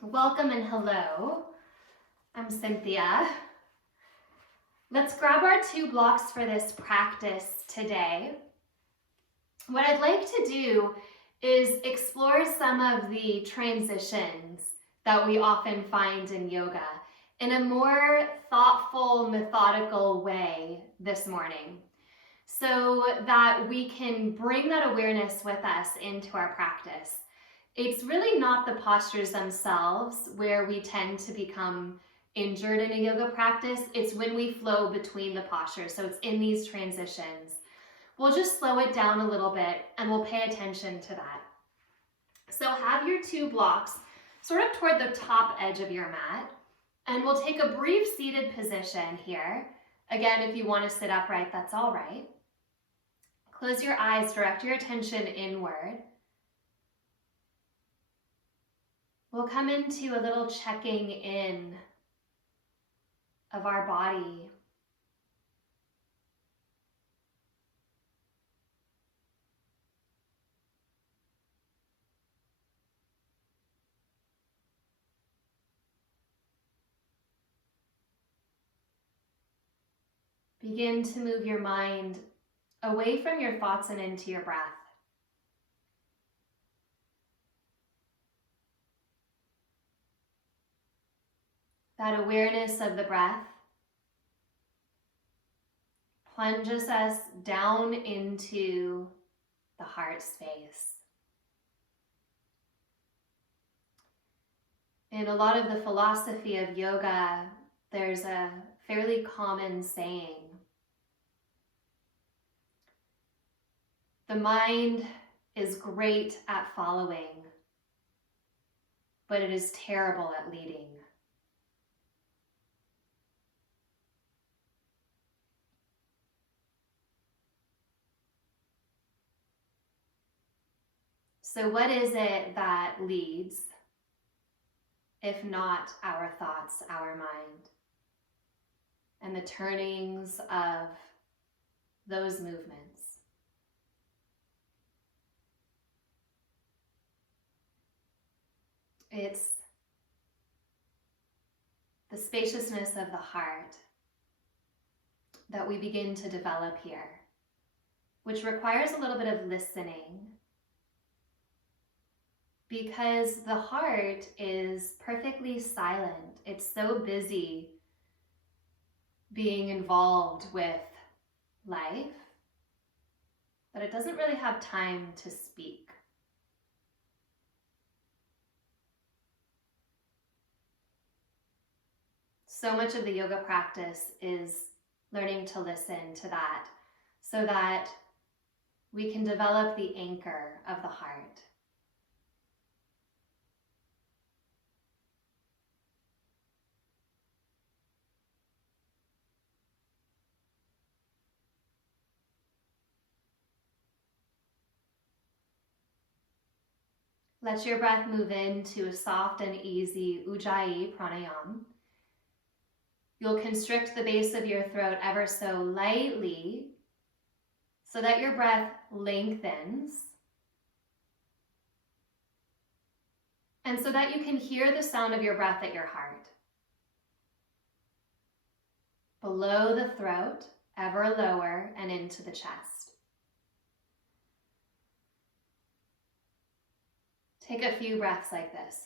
Welcome and hello. I'm Cynthia. Let's grab our 2 blocks for this practice today. What I'd like to do is explore some of the transitions that we often find in yoga in a more thoughtful, methodical way this morning, so that we can bring that awareness with us into our practice. It's really not the postures themselves where we tend to become injured in a yoga practice. It's when we flow between the postures. So it's in these transitions. We'll just slow it down a little bit and we'll pay attention to that. So have your 2 blocks sort of toward the top edge of your mat. And we'll take a brief seated position here. Again, if you want to sit upright, that's all right. Close your eyes, direct your attention inward. We'll come into a little checking in of our body. Begin to move your mind away from your thoughts and into your breath. That awareness of the breath plunges us down into the heart space. In a lot of the philosophy of yoga, there's a fairly common saying. The mind is great at following, but it is terrible at leading. So what is it that leads, if not our thoughts, our mind, and the turnings of those movements? It's the spaciousness of the heart that we begin to develop here, which requires a little bit of listening, because the heart is perfectly silent. It's so busy being involved with life that it doesn't really have time to speak. So much of the yoga practice is learning to listen to that so that we can develop the anchor of the heart. Let your breath move into a soft and easy Ujjayi Pranayama. You'll constrict the base of your throat ever so lightly so that your breath lengthens and so that you can hear the sound of your breath at your heart. Below the throat, ever lower and into the chest. Take a few breaths like this.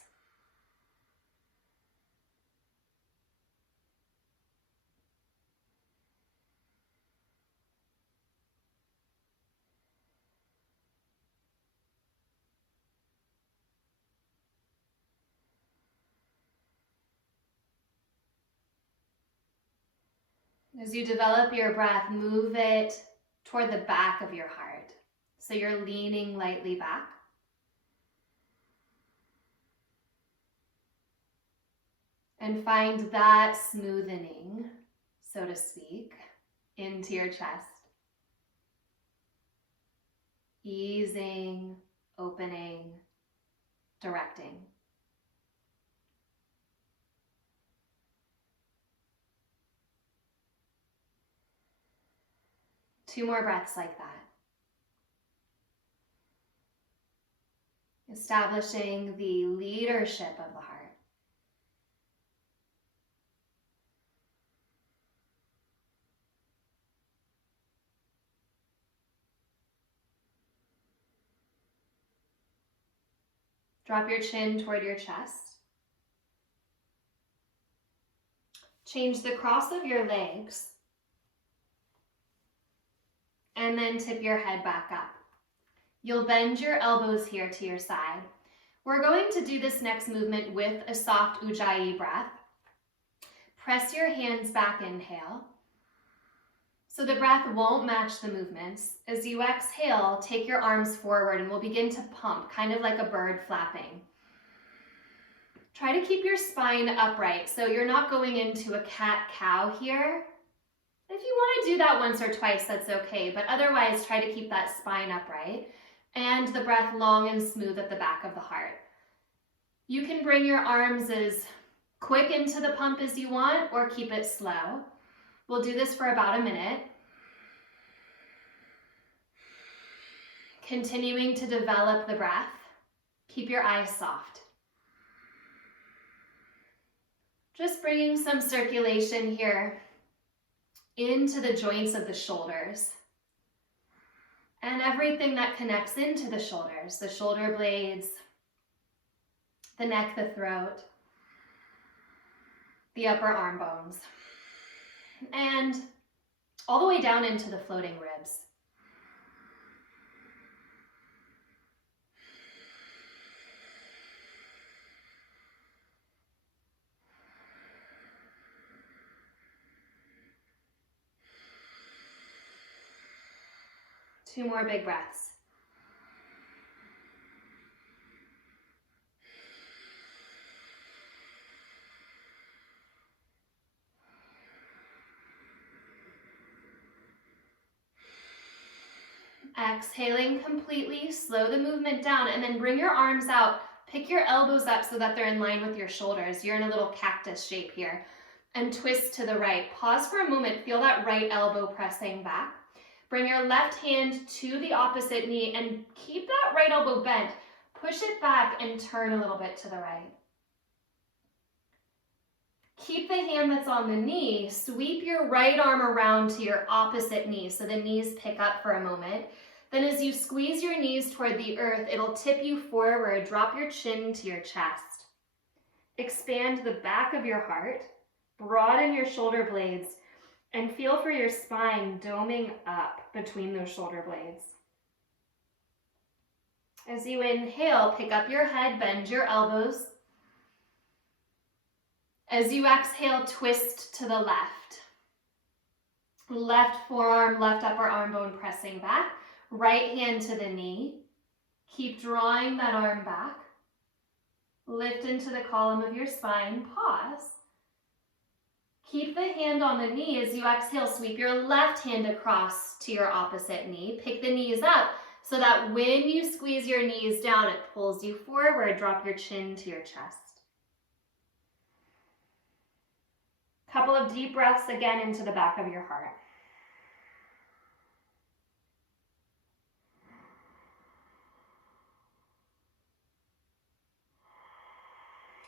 As you develop your breath, move it toward the back of your heart. So you're leaning lightly back. And find that smoothening, so to speak, into your chest. Easing, opening, directing. Two more breaths like that. Establishing the leadership of the heart. Drop your chin toward your chest. Change the cross of your legs. And then tip your head back up. You'll bend your elbows here to your side. We're going to do this next movement with a soft Ujjayi breath. Press your hands back, inhale. So the breath won't match the movements. As you exhale, take your arms forward and we'll begin to pump, kind of like a bird flapping. Try to keep your spine upright, so you're not going into a cat-cow here. If you want to do that once or twice, that's okay, but otherwise try to keep that spine upright and the breath long and smooth at the back of the heart. You can bring your arms as quick into the pump as you want or keep it slow. We'll do this for about a minute. Continuing to develop the breath. Keep your eyes soft. Just bringing some circulation here into the joints of the shoulders and everything that connects into the shoulders, the shoulder blades, the neck, the throat, the upper arm bones, and all the way down into the floating ribs. Two more big breaths. Exhaling completely, slow the movement down, and then bring your arms out. Pick your elbows up so that they're in line with your shoulders. You're in a little cactus shape here. And twist to the right. Pause for a moment. Feel that right elbow pressing back. Bring your left hand to the opposite knee and keep that right elbow bent. Push it back and turn a little bit to the right. Keep the hand that's on the knee. Sweep your right arm around to your opposite knee so the knees pick up for a moment. Then as you squeeze your knees toward the earth, it'll tip you forward. Drop your chin to your chest. Expand the back of your heart. Broaden your shoulder blades. And feel for your spine doming up between those shoulder blades. As you inhale, pick up your head, bend your elbows. As you exhale, twist to the left. Left forearm, left upper arm bone pressing back. Right hand to the knee. Keep drawing that arm back. Lift into the column of your spine. Pause. Keep the hand on the knee. As you exhale, sweep your left hand across to your opposite knee. Pick the knees up so that when you squeeze your knees down, it pulls you forward. Drop your chin to your chest. Couple of deep breaths again into the back of your heart.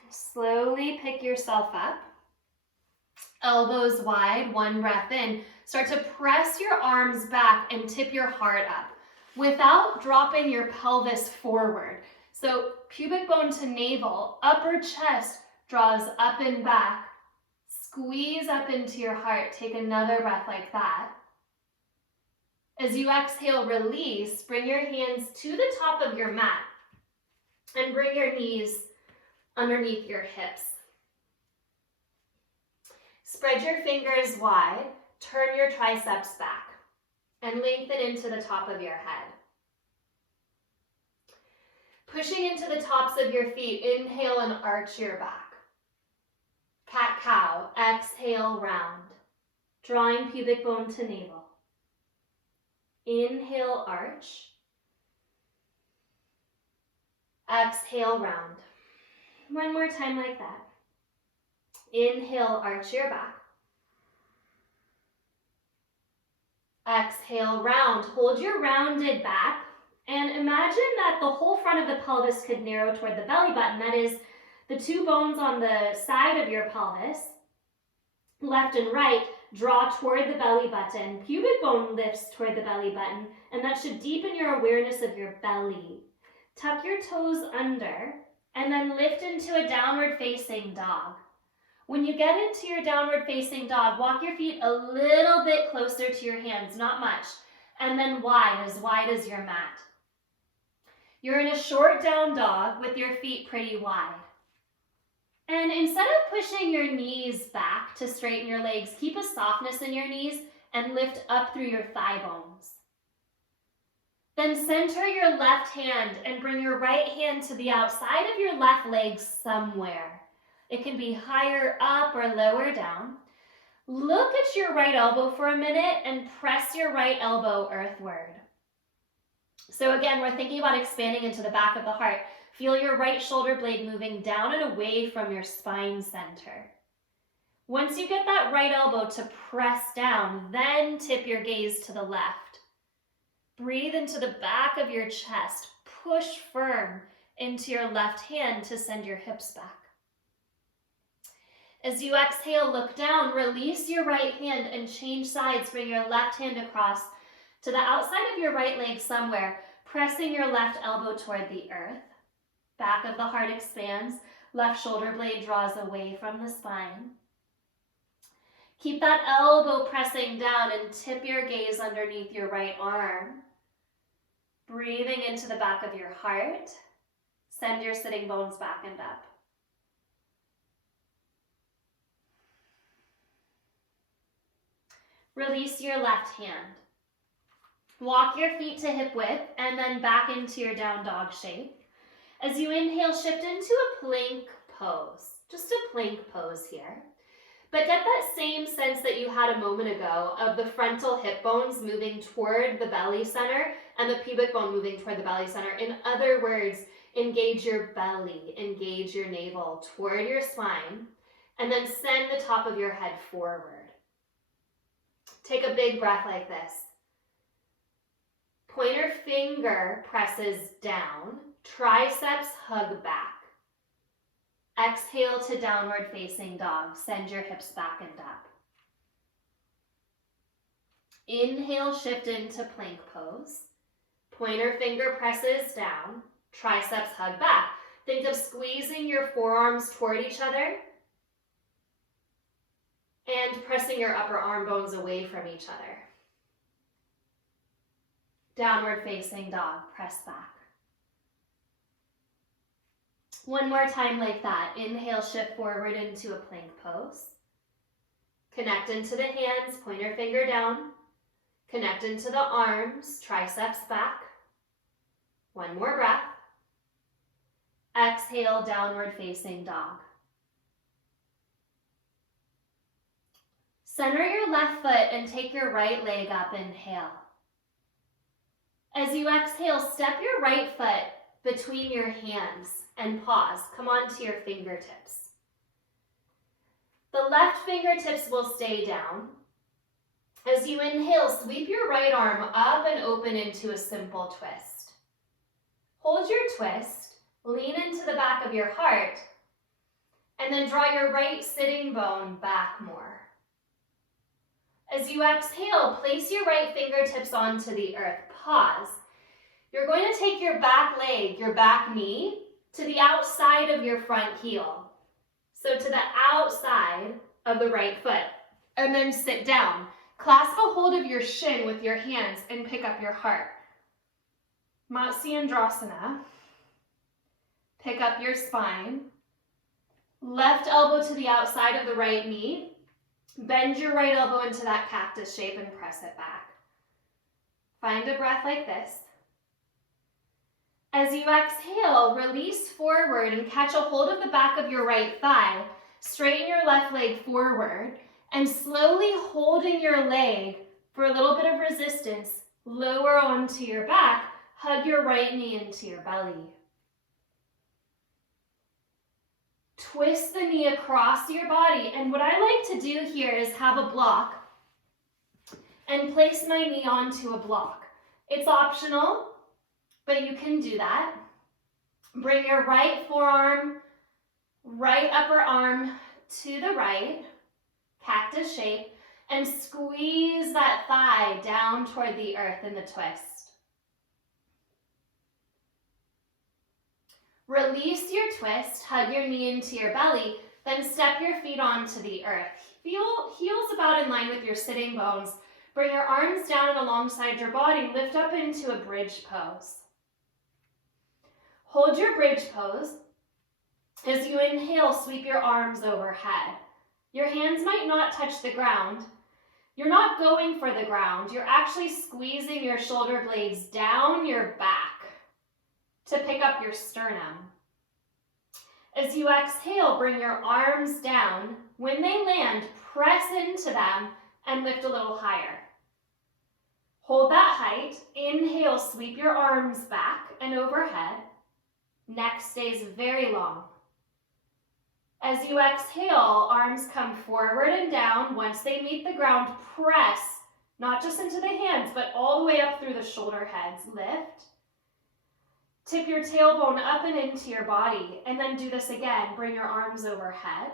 Slowly pick yourself up. Elbows wide, one breath in. Start to press your arms back and tip your heart up without dropping your pelvis forward. So pubic bone to navel, upper chest draws up and back. Squeeze up into your heart. Take another breath like that. As you exhale, release. Bring your hands to the top of your mat and bring your knees underneath your hips. Spread your fingers wide, turn your triceps back, and lengthen into the top of your head. Pushing into the tops of your feet, inhale and arch your back. Cat-cow, exhale, round, drawing pubic bone to navel. Inhale, arch. Exhale, round. One more time like that. Inhale, arch your back. Exhale, round. Hold your rounded back and imagine that the whole front of the pelvis could narrow toward the belly button. That is, the two bones on the side of your pelvis, left and right, draw toward the belly button. Pubic bone lifts toward the belly button, and that should deepen your awareness of your belly. Tuck your toes under And then lift into a downward facing dog. When you get into your downward facing dog, walk your feet a little bit closer to your hands, not much, and then wide as your mat. You're in a short down dog with your feet pretty wide. And instead of pushing your knees back to straighten your legs, keep a softness in your knees and lift up through your thigh bones. Then center your left hand and bring your right hand to the outside of your left leg somewhere. It can be higher up or lower down. Look at your right elbow for a minute and press your right elbow earthward. So again, we're thinking about expanding into the back of the heart. Feel your right shoulder blade moving down and away from your spine center. Once you get that right elbow to press down, then tip your gaze to the left. Breathe into the back of your chest. Push firm into your left hand to send your hips back. As you exhale, look down, release your right hand and change sides. Bring your left hand across to the outside of your right leg somewhere, pressing your left elbow toward the earth. Back of the heart expands, left shoulder blade draws away from the spine. Keep that elbow pressing down and tip your gaze underneath your right arm. Breathing into the back of your heart. Send your sitting bones back and up. Release your left hand. Walk your feet to hip width and then back into your down dog shape. As you inhale, shift into a plank pose. Just a plank pose here. But get that same sense that you had a moment ago of the frontal hip bones moving toward the belly center and the pubic bone moving toward the belly center. In other words, engage your belly, engage your navel toward your spine, and then send the top of your head forward. Take a big breath like this. Pointer finger presses down, triceps hug back. Exhale to downward facing dog. Send your hips back and up. Inhale, shift into plank pose. Pointer finger presses down, triceps hug back. Think of squeezing your forearms toward each other and pressing your upper arm bones away from each other. Downward facing dog, press back. One more time like that. Inhale, shift forward into a plank pose. Connect into the hands, pointer finger down. Connect into the arms, triceps back. One more breath. Exhale, downward facing dog. Center your left foot and take your right leg up. Inhale. As you exhale, step your right foot between your hands and pause. Come on to your fingertips. The left fingertips will stay down. As you inhale, sweep your right arm up and open into a simple twist. Hold your twist, lean into the back of your heart, and then draw your right sitting bone back more. As you exhale, place your right fingertips onto the earth. Pause. You're going to take your back leg, your back knee, to the outside of your front heel. So to the outside of the right foot. And then sit down. Clasp a hold of your shin with your hands and pick up your heart. Matsyendrasana. Pick up your spine. Left elbow to the outside of the right knee. Bend your right elbow into that cactus shape and press it back. Find a breath like this. As you exhale, release forward and catch a hold of the back of your right thigh. Straighten your left leg forward and slowly holding your leg for a little bit of resistance, lower onto your back, hug your right knee into your belly. Twist the knee across your body, and what I like to do here is have a block and place my knee onto a block. It's optional, but you can do that. Bring your right forearm, right upper arm to the right, cactus shape, and squeeze that thigh down toward the earth in the twist. Release your twist, hug your knee into your belly, then step your feet onto the earth. Feel heels about in line with your sitting bones. Bring your arms down and alongside your body. Lift up into a bridge pose. Hold your bridge pose. As you inhale, sweep your arms overhead. Your hands might not touch the ground. You're not going for the ground. You're actually squeezing your shoulder blades down your back to pick up your sternum. As you exhale, bring your arms down. When they land, press into them and lift a little higher. Hold that height. Inhale, sweep your arms back and overhead. Neck stays very long. As you exhale, arms come forward and down. Once they meet the ground, press, not just into the hands, but all the way up through the shoulder heads. Lift. Tip your tailbone up and into your body, and then do this again. Bring your arms overhead.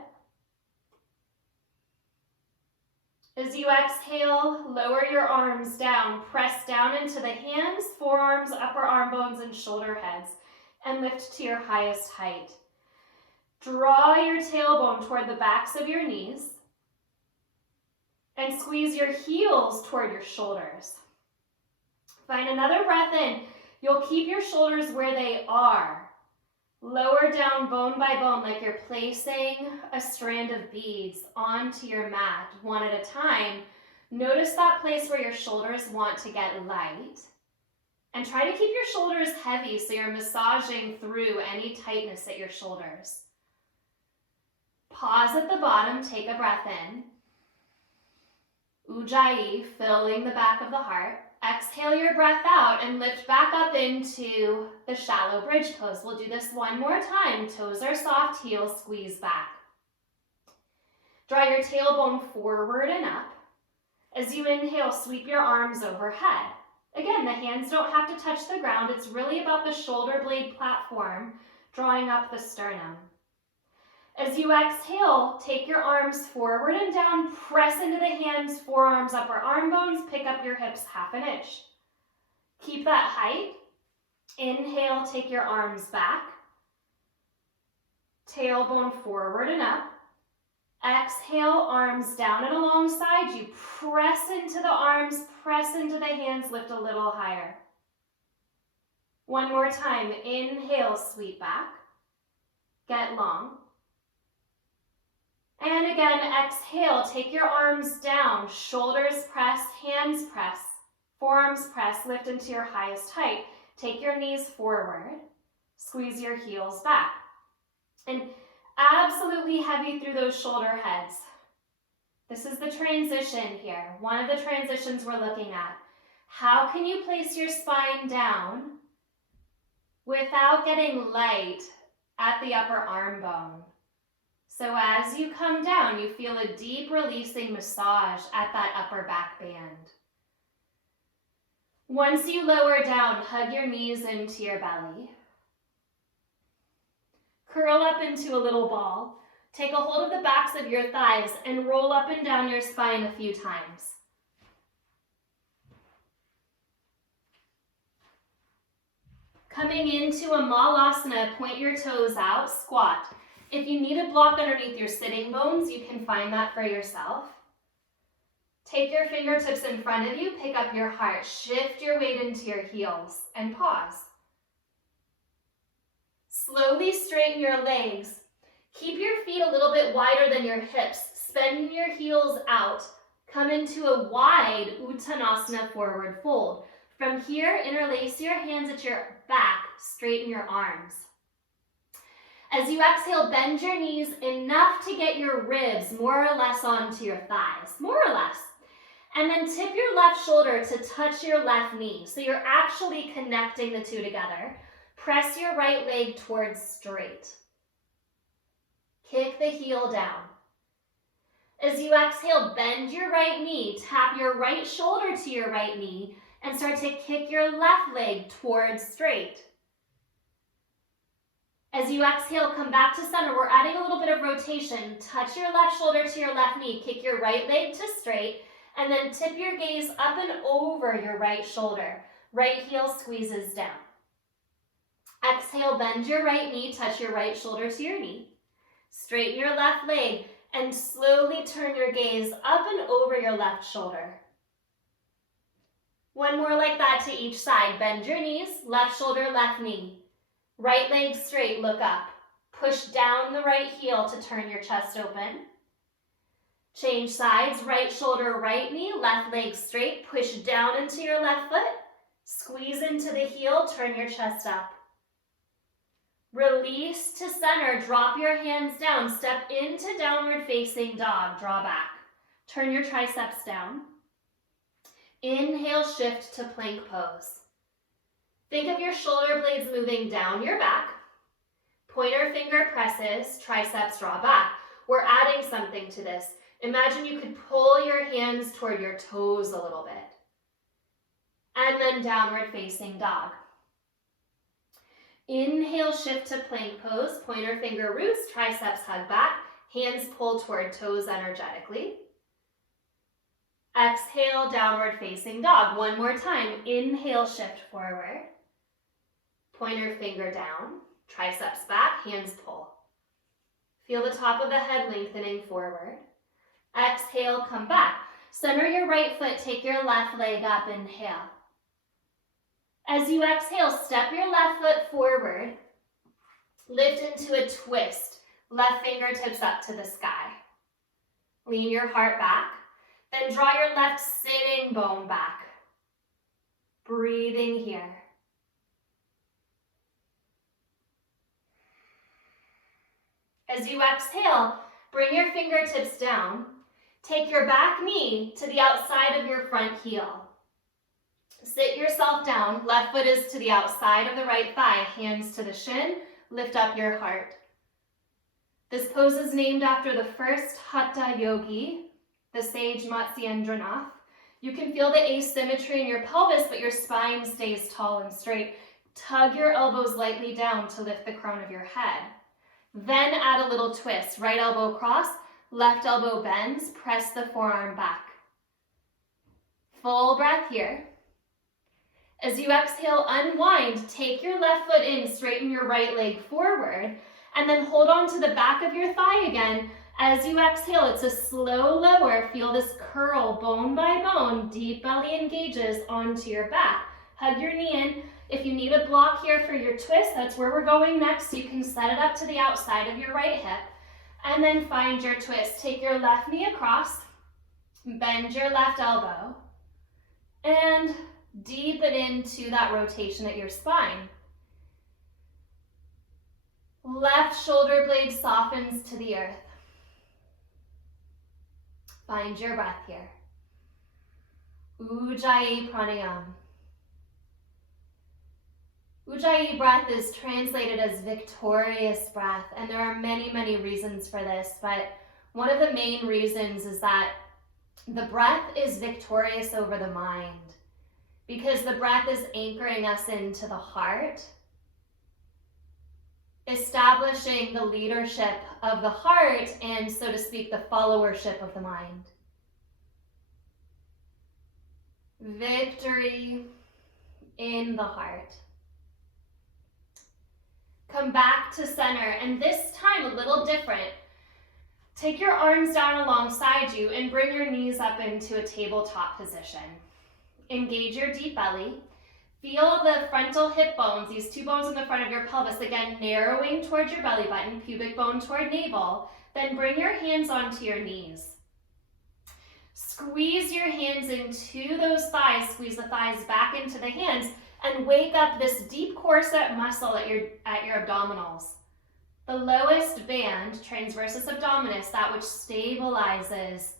As you exhale, lower your arms down. Press down into the hands, forearms, upper arm bones, and shoulder heads, and lift to your highest height. Draw your tailbone toward the backs of your knees and squeeze your heels toward your shoulders. Find another breath in. You'll keep your shoulders where they are. Lower down bone by bone like you're placing a strand of beads onto your mat one at a time. Notice that place where your shoulders want to get light. And try to keep your shoulders heavy so you're massaging through any tightness at your shoulders. Pause at the bottom, take a breath in. Ujjayi, filling the back of the heart. Exhale your breath out and lift back up into the shallow bridge pose. We'll do this one more time. Toes are soft, heels squeeze back. Draw your tailbone forward and up. As you inhale, sweep your arms overhead. Again, the hands don't have to touch the ground. It's really about the shoulder blade platform, drawing up the sternum. As you exhale, take your arms forward and down, press into the hands, forearms, upper arm bones, pick up your hips half an inch. Keep that height. Inhale, take your arms back. Tailbone forward and up. Exhale, arms down and alongside you. Press into the arms, press into the hands, lift a little higher. One more time. Inhale, sweep back. Get long. And again, exhale, take your arms down, shoulders press, hands press, forearms press, lift into your highest height. Take your knees forward, squeeze your heels back. And absolutely heavy through those shoulder heads. This is the transition here, one of the transitions we're looking at. How can you place your spine down without getting light at the upper arm bone? So as you come down, you feel a deep releasing massage at that upper back band. Once you lower down, hug your knees into your belly. Curl up into a little ball. Take a hold of the backs of your thighs and roll up and down your spine a few times. Coming into a Malasana, point your toes out, squat. If you need a block underneath your sitting bones, you can find that for yourself. Take your fingertips in front of you, pick up your heart, shift your weight into your heels, and pause. Slowly straighten your legs. Keep your feet a little bit wider than your hips. Spin your heels out. Come into a wide Uttanasana forward fold. From here, interlace your hands at your back, straighten your arms. As you exhale, bend your knees enough to get your ribs more or less onto your thighs, more or less. And then tip your left shoulder to touch your left knee. So you're actually connecting the two together. Press your right leg towards straight. Kick the heel down. As you exhale, bend your right knee, tap your right shoulder to your right knee, and start to kick your left leg towards straight. As you exhale, come back to center. We're adding a little bit of rotation. Touch your left shoulder to your left knee, kick your right leg to straight, and then tip your gaze up and over your right shoulder. Right heel squeezes down. Exhale, bend your right knee, touch your right shoulder to your knee. Straighten your left leg and slowly turn your gaze up and over your left shoulder. One more like that to each side. Bend your knees, left shoulder, left knee. Right leg straight, look up. Push down the right heel to turn your chest open. Change sides, right shoulder, right knee, left leg straight. Push down into your left foot. Squeeze into the heel, turn your chest up. Release to center, drop your hands down. Step into downward facing dog, draw back. Turn your triceps down. Inhale, shift to plank pose. Think of your shoulder blades moving down your back. Pointer finger presses, triceps draw back. We're adding something to this. Imagine you could pull your hands toward your toes a little bit. And then downward facing dog. Inhale, shift to plank pose, pointer finger roots, triceps hug back, hands pull toward toes energetically. Exhale, downward facing dog. One more time. Inhale, shift forward. Pointer finger down, triceps back, hands pull. Feel the top of the head lengthening forward. Exhale, come back. Center your right foot, take your left leg up, inhale. As you exhale, step your left foot forward. Lift into a twist. Left fingertips up to the sky. Lean your heart back. Then draw your left sitting bone back. Breathing here. As you exhale, bring your fingertips down. Take your back knee to the outside of your front heel. Sit yourself down. Left foot is to the outside of the right thigh. Hands to the shin. Lift up your heart. This pose is named after the first Hatha yogi, the sage Matsyendranath. You can feel the asymmetry in your pelvis, but your spine stays tall and straight. Tug your elbows lightly down to lift the crown of your head. Then add a little twist. Right elbow cross, left elbow bends, press the forearm back. Full breath here. As you exhale, unwind, take your left foot in, straighten your right leg forward, and then hold on to the back of your thigh again. As you exhale, it's a slow lower. Feel this curl bone by bone. Deep belly engages onto your back. Hug your knee in. If you need a block here for your twist, that's where we're going next. You can set it up to the outside of your right hip. And then find your twist. Take your left knee across. Bend your left elbow. And deepen into that rotation at your spine. Left shoulder blade softens to the earth. Find your breath here. Ujjayi Pranayama. Ujjayi breath is translated as victorious breath, and there are many, many reasons for this, but one of the main reasons is that the breath is victorious over the mind, because the breath is anchoring us into the heart, establishing the leadership of the heart and, so to speak, the followership of the mind. Victory in the heart. Come back to center, and this time a little different. Take your arms down alongside you and bring your knees up into a tabletop position. Engage your deep belly. Feel the frontal hip bones, these two bones in the front of your pelvis, again narrowing towards your belly button, pubic bone toward navel. Then bring your hands onto your knees. Squeeze your hands into those thighs, squeeze the thighs back into the hands, and wake up this deep corset muscle at your abdominals. The lowest band, transversus abdominis, that which stabilizes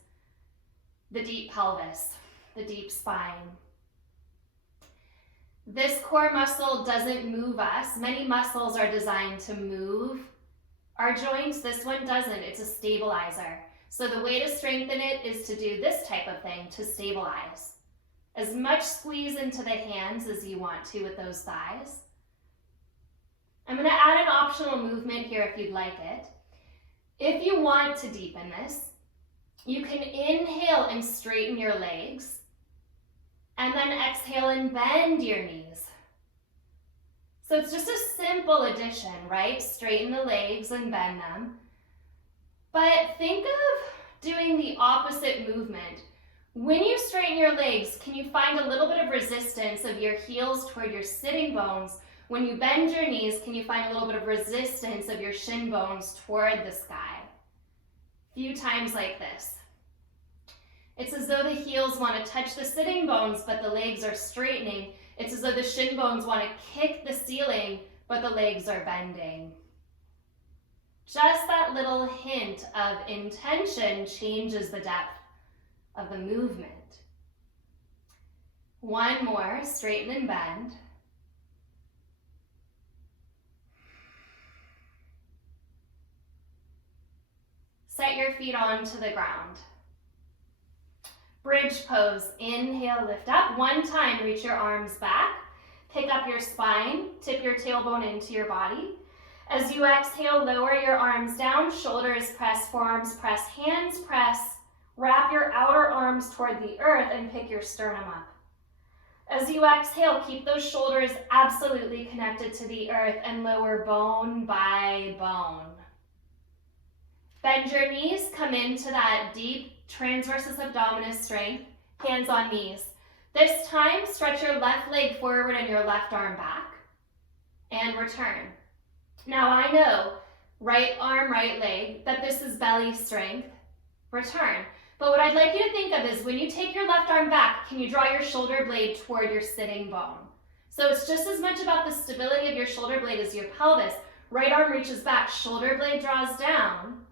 the deep pelvis, the deep spine. This core muscle doesn't move us. Many muscles are designed to move our joints. This one doesn't. It's a stabilizer. So the way to strengthen it is to do this type of thing, to stabilize. As much squeeze into the hands as you want to with those thighs. I'm going to add an optional movement here if you'd like it. If you want to deepen this, you can inhale and straighten your legs, and then exhale and bend your knees. So it's just a simple addition, right? Straighten the legs and bend them. But think of doing the opposite movement. When you straighten your legs, can you find a little bit of resistance of your heels toward your sitting bones? When you bend your knees, can you find a little bit of resistance of your shin bones toward the sky? A few times like this. It's as though the heels want to touch the sitting bones, but the legs are straightening. It's as though the shin bones want to kick the ceiling, but the legs are bending. Just that little hint of intention changes the depth of the movement. One more, straighten and bend. Set your feet onto the ground. Bridge pose, inhale, lift up. One time, reach your arms back. Pick up your spine, tip your tailbone into your body. As you exhale, lower your arms down, shoulders press, forearms press, hands press. Wrap your outer arms toward the earth and pick your sternum up. As you exhale, keep those shoulders absolutely connected to the earth and lower bone by bone. Bend your knees, come into that deep transversus abdominis strength, hands on knees. This time, stretch your left leg forward and your left arm back, and return. Now I know, right arm, right leg, that this is belly strength, return. But what I'd like you to think of is when you take your left arm back, can you draw your shoulder blade toward your sitting bone? So it's just as much about the stability of your shoulder blade as your pelvis. Right arm reaches back, shoulder blade draws down,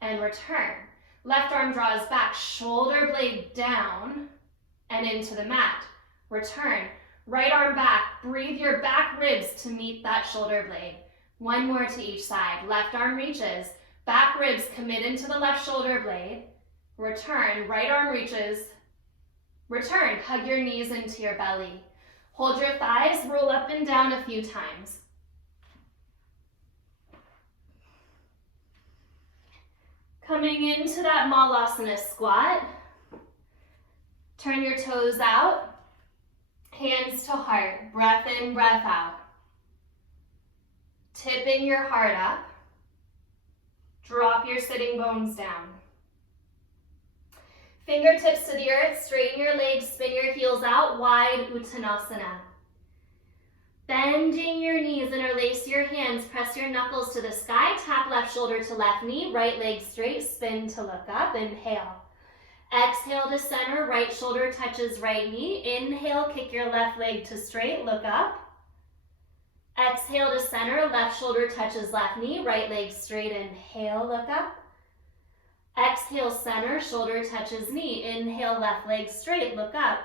and return. Left arm draws back, shoulder blade down, and into the mat. Return. Right arm back, breathe your back ribs to meet that shoulder blade. One more to each side. Left arm reaches, back ribs commit into the left shoulder blade. Return, right arm reaches, return, hug your knees into your belly. Hold your thighs, roll up and down a few times. Coming into that Malasana Squat, turn your toes out, hands to heart, breath in, breath out. Tipping your heart up, drop your sitting bones down. Fingertips to the earth, straighten your legs, spin your heels out, wide Uttanasana. Bending your knees, interlace your hands, press your knuckles to the sky, tap left shoulder to left knee, right leg straight, spin to look up, inhale. Exhale to center, right shoulder touches right knee. Inhale, kick your left leg to straight, look up. Exhale to center, left shoulder touches left knee, right leg straight, inhale, look up. Exhale, center, shoulder touches knee. Inhale, left leg straight, look up.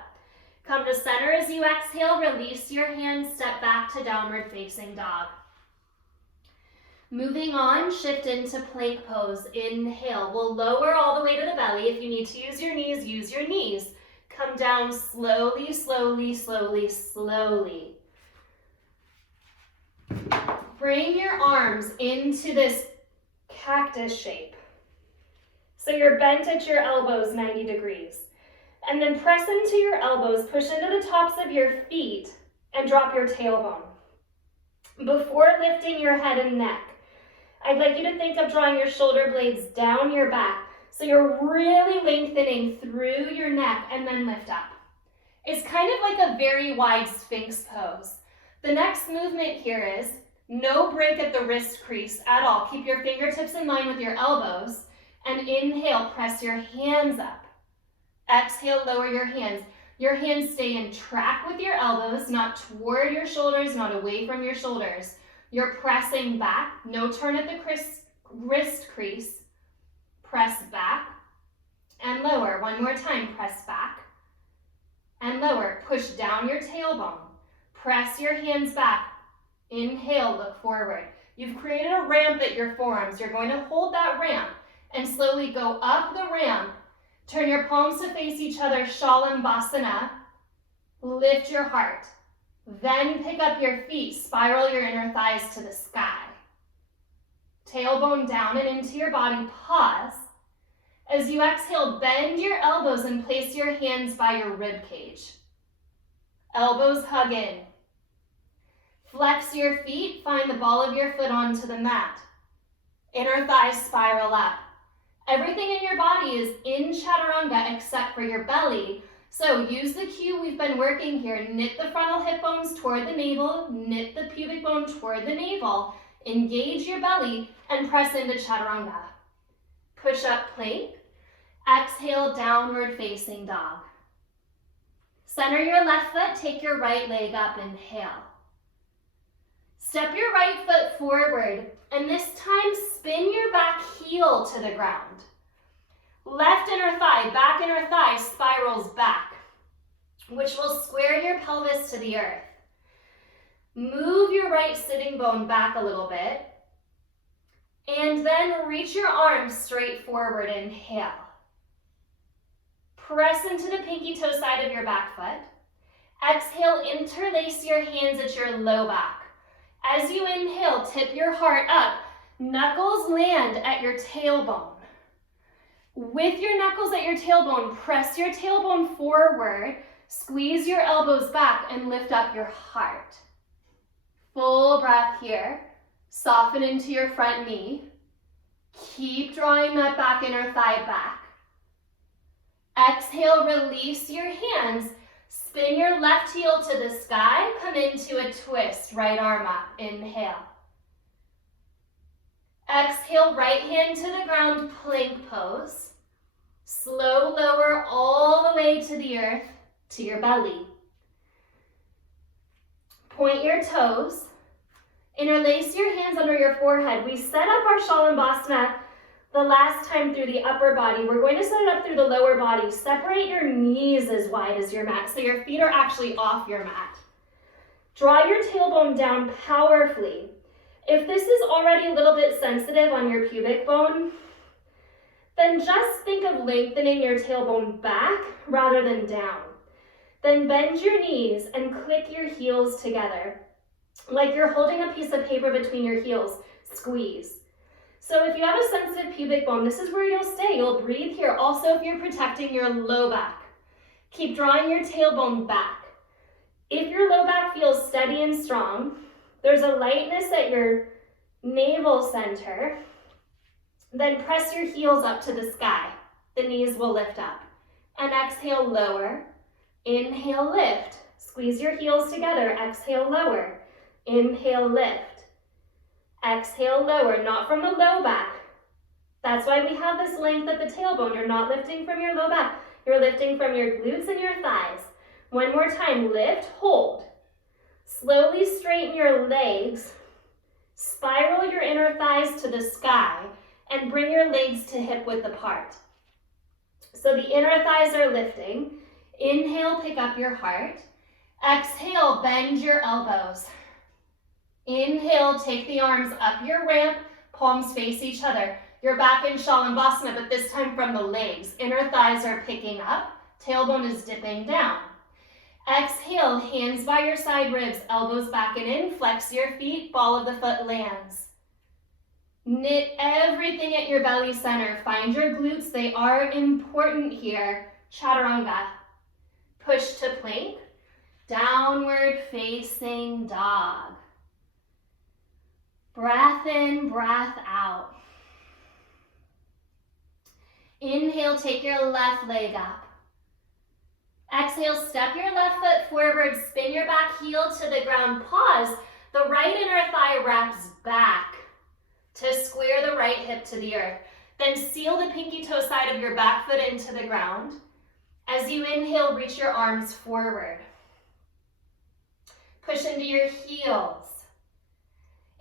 Come to center as you exhale, release your hands, step back to downward facing dog. Moving on, shift into plank pose. Inhale, we'll lower all the way to the belly. If you need to use your knees, use your knees. Come down slowly, slowly, slowly, slowly. Bring your arms into this cactus shape. So you're bent at your elbows 90 degrees. And then press into your elbows, push into the tops of your feet, and drop your tailbone. Before lifting your head and neck, I'd like you to think of drawing your shoulder blades down your back, so you're really lengthening through your neck and then lift up. It's kind of like a very wide Sphinx pose. The next movement here is no break at the wrist crease at all. Keep your fingertips in line with your elbows, and inhale, press your hands up. Exhale, lower your hands. Your hands stay in track with your elbows, not toward your shoulders, not away from your shoulders. You're pressing back, no turn at the wrist crease. Press back and lower. One more time, press back and lower. Push down your tailbone. Press your hands back. Inhale, look forward. You've created a ramp at your forearms. You're going to hold that ramp and slowly go up the ramp. Turn your palms to face each other, Shalambhasana. Lift your heart. Then pick up your feet, spiral your inner thighs to the sky. Tailbone down and into your body, pause. As you exhale, bend your elbows and place your hands by your rib cage. Elbows hug in. Flex your feet, find the ball of your foot onto the mat. Inner thighs spiral up. Everything in your body is in Chaturanga except for your belly. So use the cue we've been working here. Knit the frontal hip bones toward the navel, knit the pubic bone toward the navel, engage your belly, and press into Chaturanga. Push up plank. Exhale, downward facing dog. Center your left foot, take your right leg up, inhale. Step your right foot forward, and this time spin your back heel to the ground. Left inner thigh, back inner thigh spirals back, which will square your pelvis to the earth. Move your right sitting bone back a little bit, and then reach your arms straight forward, inhale. Press into the pinky toe side of your back foot. Exhale, interlace your hands at your low back. As you inhale, tip your heart up. Knuckles land at your tailbone. With your knuckles at your tailbone, press your tailbone forward, squeeze your elbows back, and lift up your heart. Full breath here. Soften into your front knee. Keep drawing that back inner thigh back. Exhale, release your hands. Spin your left heel to the sky. Come into a twist, right arm up. Inhale. Exhale, right hand to the ground, plank pose. Slow lower all the way to the earth, to your belly. Point your toes. Interlace your hands under your forehead. We set up our Shavasana the last time through the upper body. We're going to set it up through the lower body. Separate your knees as wide as your mat, so your feet are actually off your mat. Draw your tailbone down powerfully. If this is already a little bit sensitive on your pubic bone, then just think of lengthening your tailbone back rather than down. Then bend your knees and click your heels together, like you're holding a piece of paper between your heels. Squeeze. So if you have a sensitive pubic bone, this is where you'll stay. You'll breathe here. Also, if you're protecting your low back, keep drawing your tailbone back. If your low back feels steady and strong, there's a lightness at your navel center, then press your heels up to the sky. The knees will lift up. And exhale, lower. Inhale, lift. Squeeze your heels together. Exhale, lower. Inhale, lift. Exhale, lower, not from the low back. That's why we have this length at the tailbone. You're not lifting from your low back. You're lifting from your glutes and your thighs. One more time, lift, hold. Slowly straighten your legs. Spiral your inner thighs to the sky and bring your legs to hip width apart. So the inner thighs are lifting. Inhale, pick up your heart. Exhale, bend your elbows. Inhale, take the arms up your ramp, palms face each other. You're back in Shavasana, but this time from the legs. Inner thighs are picking up, tailbone is dipping down. Exhale, hands by your side ribs, elbows back and in, flex your feet, ball of the foot lands. Knit everything at your belly center. Find your glutes, they are important here. Chaturanga. Push to plank, downward facing dog. Breath in, breath out. Inhale, take your left leg up. Exhale, step your left foot forward, spin your back heel to the ground, pause. The right inner thigh wraps back to square the right hip to the earth. Then seal the pinky toe side of your back foot into the ground. As you inhale, reach your arms forward. Push into your heels.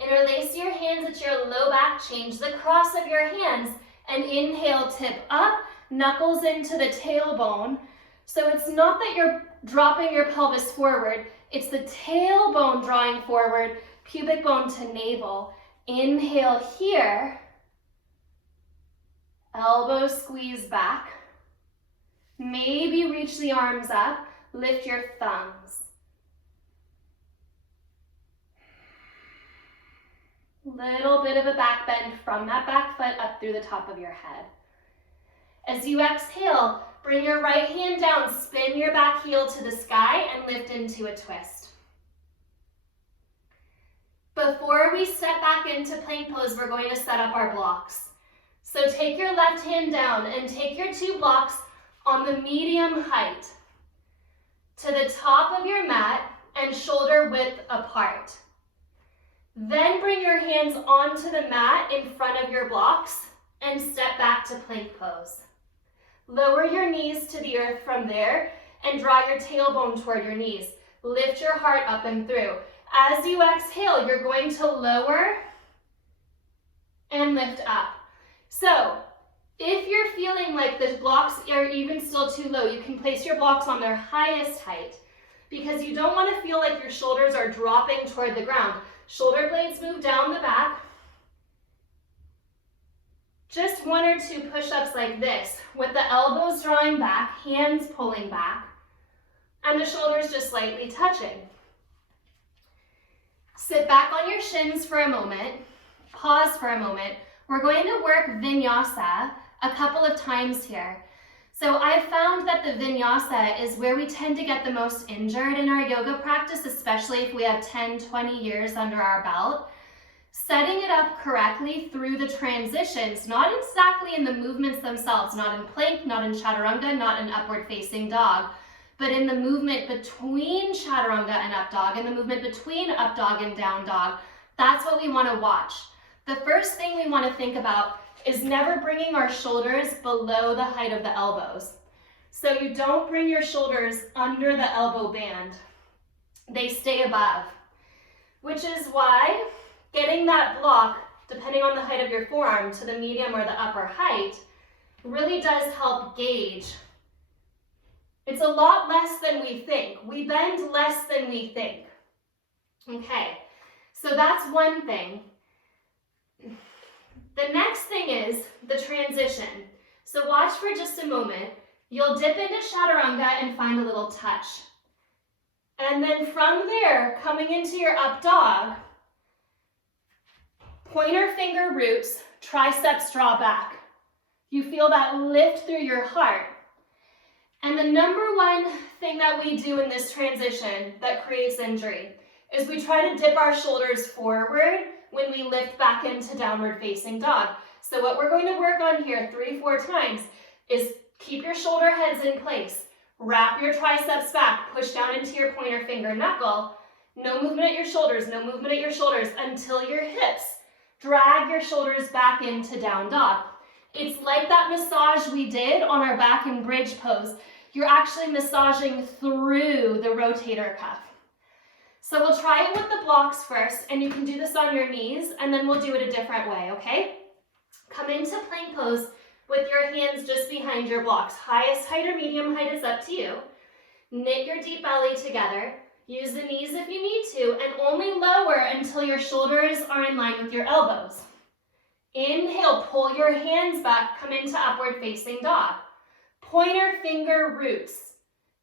Interlace your hands at your low back, change the cross of your hands, and inhale, tip up, knuckles into the tailbone. So it's not that you're dropping your pelvis forward, it's the tailbone drawing forward, pubic bone to navel. Inhale here, elbows squeeze back. Maybe reach the arms up, lift your thumbs. Little bit of a back bend from that back foot up through the top of your head. As you exhale, bring your right hand down, spin your back heel to the sky and lift into a twist. Before we step back into plank pose, we're going to set up our blocks. So take your left hand down and take your 2 blocks on the medium height to the top of your mat and shoulder width apart. Then bring your hands onto the mat in front of your blocks and step back to plank pose. Lower your knees to the earth from there and draw your tailbone toward your knees. Lift your heart up and through. As you exhale, you're going to lower and lift up. So if you're feeling like the blocks are even still too low, you can place your blocks on their highest height because you don't want to feel like your shoulders are dropping toward the ground. Shoulder blades move down the back. Just 1 or 2 push-ups like this with the elbows drawing back, hands pulling back, and the shoulders just slightly touching. Sit back on your shins for a moment. Pause for a moment. We're going to work vinyasa a couple of times here. So I've found that the vinyasa is where we tend to get the most injured in our yoga practice, especially if we have 10, 20 years under our belt. Setting it up correctly through the transitions, not exactly in the movements themselves, not in plank, not in chaturanga, not in upward facing dog, but in the movement between chaturanga and up dog, and the movement between up dog and down dog. That's what we want to watch. The first thing we want to think about is never bringing our shoulders below the height of the elbows. So you don't bring your shoulders under the elbow band. They stay above, which is why getting that block, depending on the height of your forearm, to the medium or the upper height, really does help gauge. It's a lot less than we think. We bend less than we think. Okay, so that's one thing. The next thing is the transition. So watch for just a moment. You'll dip into chaturanga and find a little touch. And then from there, coming into your up dog, pointer finger roots, triceps draw back. You feel that lift through your heart. And the number one thing that we do in this transition that creates injury is we try to dip our shoulders forward when we lift back into downward facing dog. So what we're going to work on here 3-4 times is keep your shoulder heads in place. Wrap your triceps back, push down into your pointer finger knuckle. No movement at your shoulders, no movement at your shoulders until your hips. Drag your shoulders back into down dog. It's like that massage we did on our back and bridge pose. You're actually massaging through the rotator cuff. So we'll try it with the blocks first, and you can do this on your knees, and then we'll do it a different way, okay? Come into plank pose with your hands just behind your blocks. Highest height or medium height is up to you. Knit your deep belly together. Use the knees if you need to, and only lower until your shoulders are in line with your elbows. Inhale, pull your hands back, come into upward facing dog. Pointer finger roots,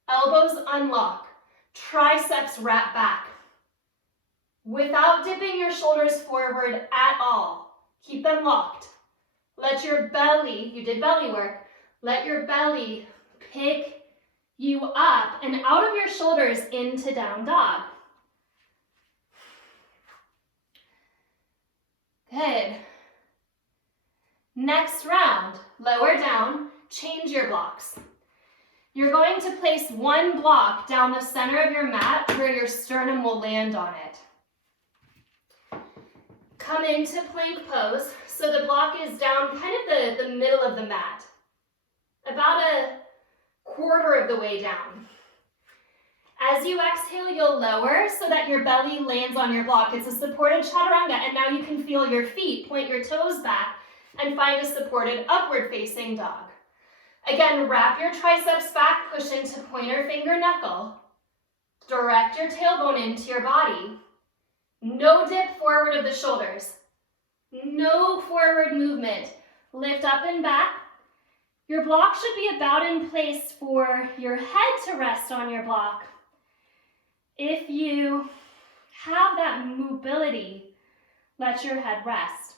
elbows unlock, triceps wrap back. Without dipping your shoulders forward at all, keep them locked. Let your belly, you did belly work, let your belly pick you up and out of your shoulders into down dog. Good. Next round, lower down, change your blocks. You're going to place one block down the center of your mat where your sternum will land on it. Come into plank pose. So the block is down kind of the middle of the mat, about a quarter of the way down. As you exhale, you'll lower so that your belly lands on your block. It's a supported chaturanga, and now you can feel your feet, point your toes back, and find a supported upward facing dog. Again, wrap your triceps back, push into pointer finger knuckle. Direct your tailbone into your body. No dip forward of the shoulders. No forward movement. Lift up and back. Your block should be about in place for your head to rest on your block. If you have that mobility, let your head rest.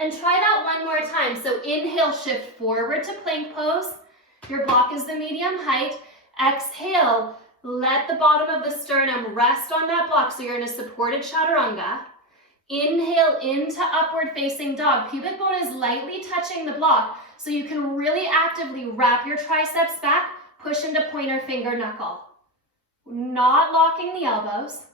And try that one more time. So inhale, shift forward to plank pose. Your block is the medium height. Exhale, let the bottom of the sternum rest on that block so you're in a supported Chaturanga. Inhale into upward facing dog. Pubic bone is lightly touching the block so you can really actively wrap your triceps back, push into pointer finger knuckle. Not locking the elbows.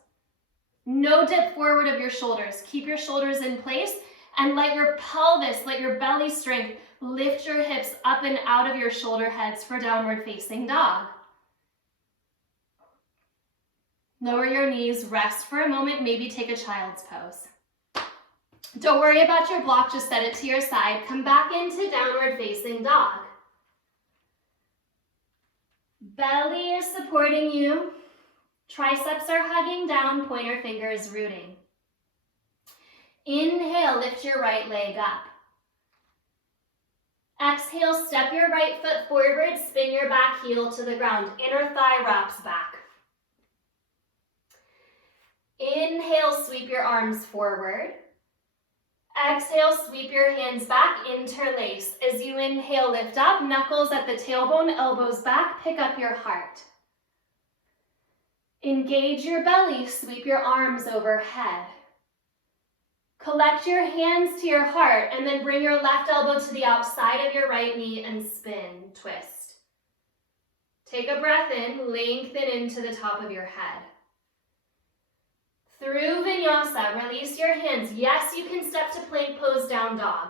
No dip forward of your shoulders. Keep your shoulders in place and let your pelvis, let your belly strength lift your hips up and out of your shoulder heads for downward facing dog. Lower your knees, rest for a moment, maybe take a child's pose. Don't worry about your block, just set it to your side. Come back into downward facing dog. Belly is supporting you. Triceps are hugging down, pointer fingers rooting. Inhale, lift your right leg up. Exhale, step your right foot forward, spin your back heel to the ground. Inner thigh wraps back. Inhale, sweep your arms forward. Exhale, sweep your hands back, interlace. As you inhale, lift up, knuckles at the tailbone, elbows back, pick up your heart. Engage your belly, sweep your arms overhead. Collect your hands to your heart and then bring your left elbow to the outside of your right knee and spin, twist. Take a breath in, lengthen into the top of your head. Through vinyasa, release your hands. Yes, you can step to plank pose, down dog.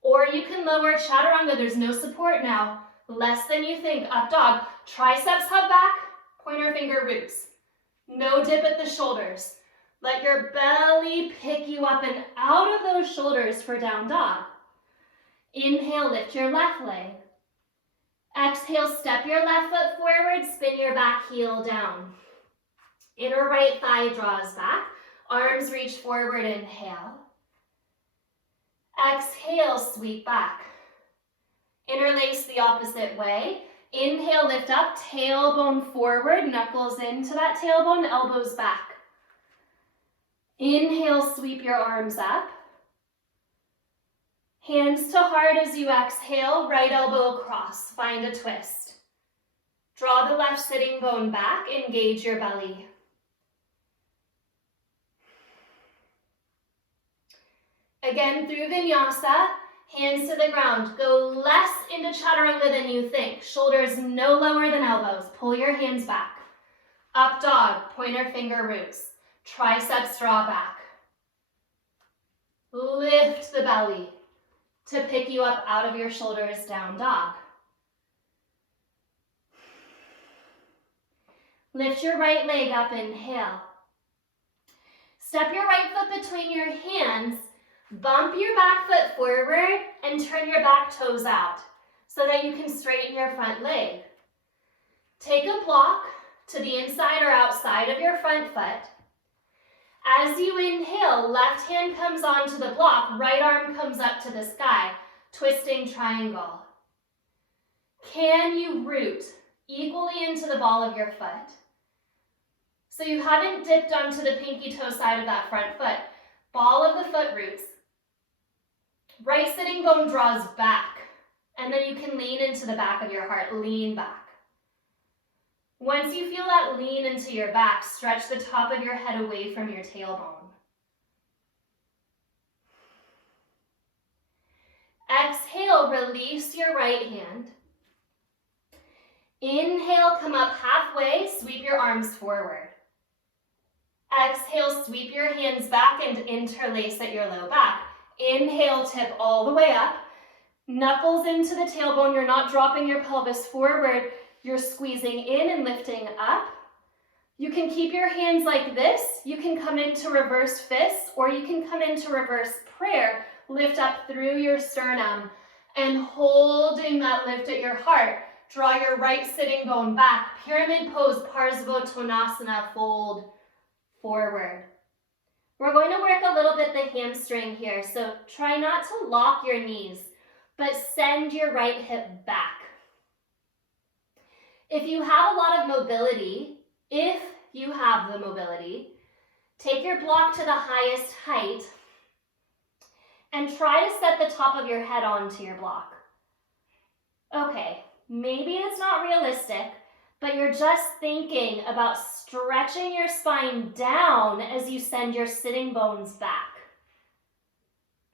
Or you can lower chaturanga, there's no support now. Less than you think, up dog. Triceps hub back, pointer finger roots. No dip at the shoulders. Let your belly pick you up and out of those shoulders for down dog. Inhale, lift your left leg. Exhale, step your left foot forward, spin your back heel down. Inner right thigh draws back, arms reach forward, inhale. Exhale, sweep back. Interlace the opposite way. Inhale, lift up, tailbone forward, knuckles into that tailbone, elbows back. Inhale, sweep your arms up. Hands to heart as you exhale, right elbow across, find a twist. Draw the left sitting bone back, engage your belly. Again, through vinyasa, hands to the ground. Go less into chaturanga than you think. Shoulders no lower than elbows. Pull your hands back. Up dog, pointer finger roots. Triceps draw back. Lift the belly to pick you up out of your shoulders, down dog. Lift your right leg up, inhale. Step your right foot between your hands. Bump your back foot forward and turn your back toes out so that you can straighten your front leg. Take a block to the inside or outside of your front foot. As you inhale, left hand comes onto the block, right arm comes up to the sky, twisting triangle. Can you root equally into the ball of your foot? So you haven't dipped onto the pinky toe side of that front foot. Ball of the foot roots. Right sitting bone draws back, and then you can lean into the back of your heart, lean back. Once you feel that lean into your back, stretch the top of your head away from your tailbone. Exhale, release your right hand. Inhale, come up halfway, sweep your arms forward. Exhale, sweep your hands back and interlace at your low back. Inhale, tip all the way up. Knuckles into the tailbone. You're not dropping your pelvis forward. You're squeezing in and lifting up. You can keep your hands like this. You can come into reverse fists, or you can come into reverse prayer. Lift up through your sternum and holding that lift at your heart. Draw your right sitting bone back. Pyramid pose, Parsvottanasana, fold forward. We're going to work a little bit the hamstring here, so try not to lock your knees, but send your right hip back. If you have a lot of mobility, take your block to the highest height and try to set the top of your head onto your block. Okay, maybe it's not realistic, but you're just thinking about stretching your spine down as you send your sitting bones back.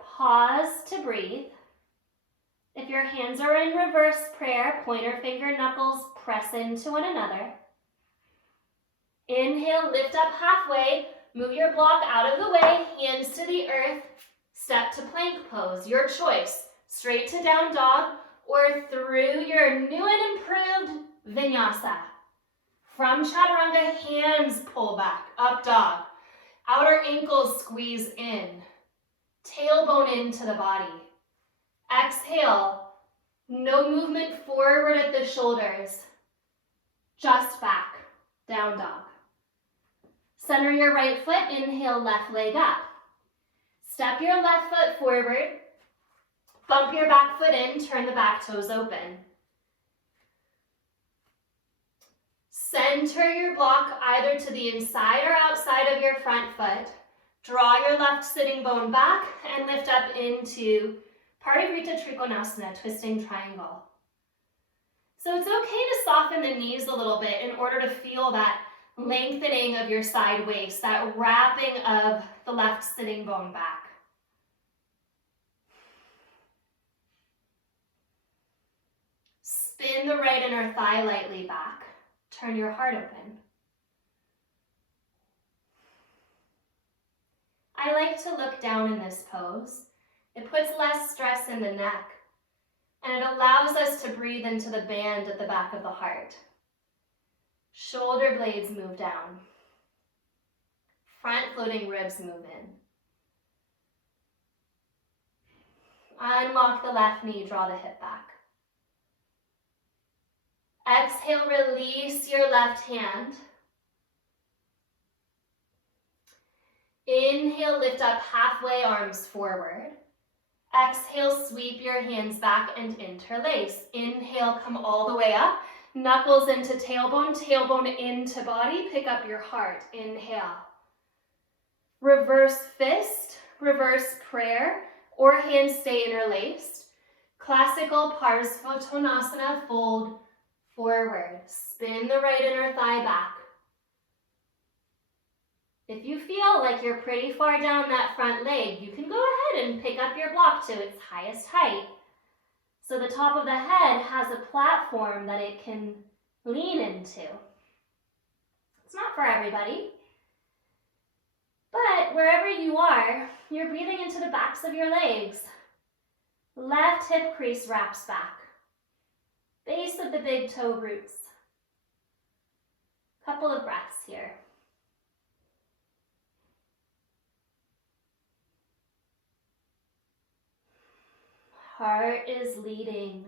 Pause to breathe. If your hands are in reverse prayer, pointer finger knuckles press into one another. Inhale, lift up halfway, move your block out of the way, hands to the earth, step to plank pose, your choice. Straight to down dog or through your new and improved vinyasa. From chaturanga, hands pull back, up dog. Outer ankles squeeze in. Tailbone into the body. Exhale, no movement forward at the shoulders. Just back, down dog. Center your right foot, inhale, left leg up. Step your left foot forward. Bump your back foot in, turn the back toes open. Center your block either to the inside or outside of your front foot. Draw your left sitting bone back and lift up into Parivrtta Trikonasana, twisting triangle. So it's okay to soften the knees a little bit in order to feel that lengthening of your side waist, that wrapping of the left sitting bone back. Spin the right inner thigh lightly back. Turn your heart open. I like to look down in this pose. It puts less stress in the neck, and it allows us to breathe into the band at the back of the heart. Shoulder blades move down. Front floating ribs move in. Unlock the left knee, draw the hip back. Exhale, release your left hand. Inhale, lift up halfway, arms forward. Exhale, sweep your hands back and interlace. Inhale, come all the way up. Knuckles into tailbone, tailbone into body. Pick up your heart. Inhale. Reverse fist, reverse prayer, or hands stay interlaced. Classical Parsvottanasana, fold forward. Spin the right inner thigh back. If you feel like you're pretty far down that front leg, you can go ahead and pick up your block to its highest height. So the top of the head has a platform that it can lean into. It's not for everybody, but wherever you are, you're breathing into the backs of your legs. Left hip crease wraps back. Base of the big toe roots. Couple of breaths here. Heart is leading.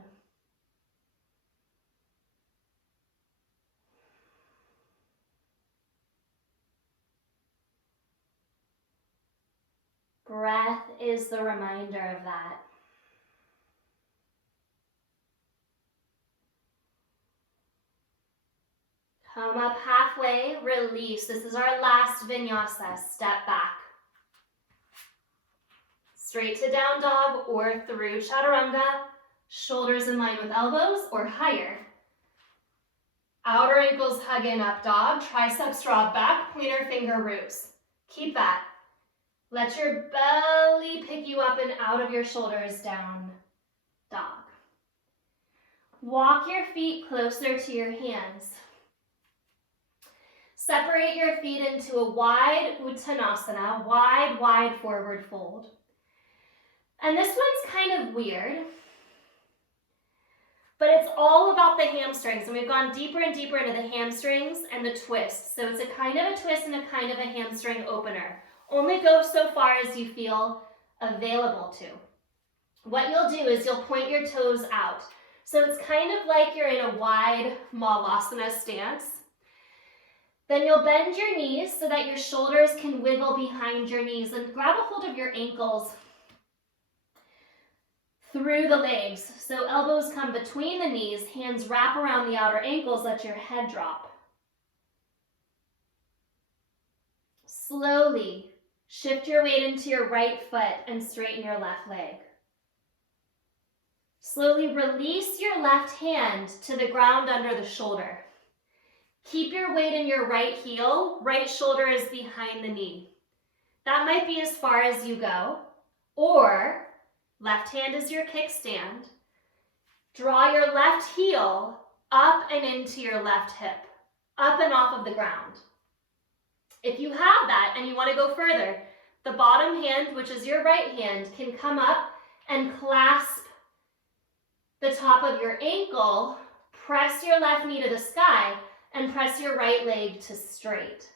Breath is the reminder of that. Come up halfway, release. This is our last vinyasa. Step back. Straight to down dog or through chaturanga. Shoulders in line with elbows or higher. Outer ankles hug in, up dog. Triceps draw back, pointer finger roots. Keep that. Let your belly pick you up and out of your shoulders, down dog. Walk your feet closer to your hands. Separate your feet into a wide Uttanasana, wide forward fold. And this one's kind of weird, but it's all about the hamstrings. And we've gone deeper and deeper into the hamstrings and the twists. So it's a kind of a twist and a kind of a hamstring opener. Only go so far as you feel available to. What you'll do is you'll point your toes out. So it's kind of like you're in a wide Malasana stance. Then you'll bend your knees so that your shoulders can wiggle behind your knees and grab a hold of your ankles through the legs. So elbows come between the knees, hands wrap around the outer ankles, let your head drop. Slowly shift your weight into your right foot and straighten your left leg. Slowly release your left hand to the ground under the shoulder. Keep your weight in your right heel. Right shoulder is behind the knee. That might be as far as you go. Or left hand is your kickstand. Draw your left heel up and into your left hip, up and off of the ground. If you have that and you want to go further, the bottom hand, which is your right hand, can come up and clasp the top of your ankle, press your left knee to the sky, and press your right leg to straight.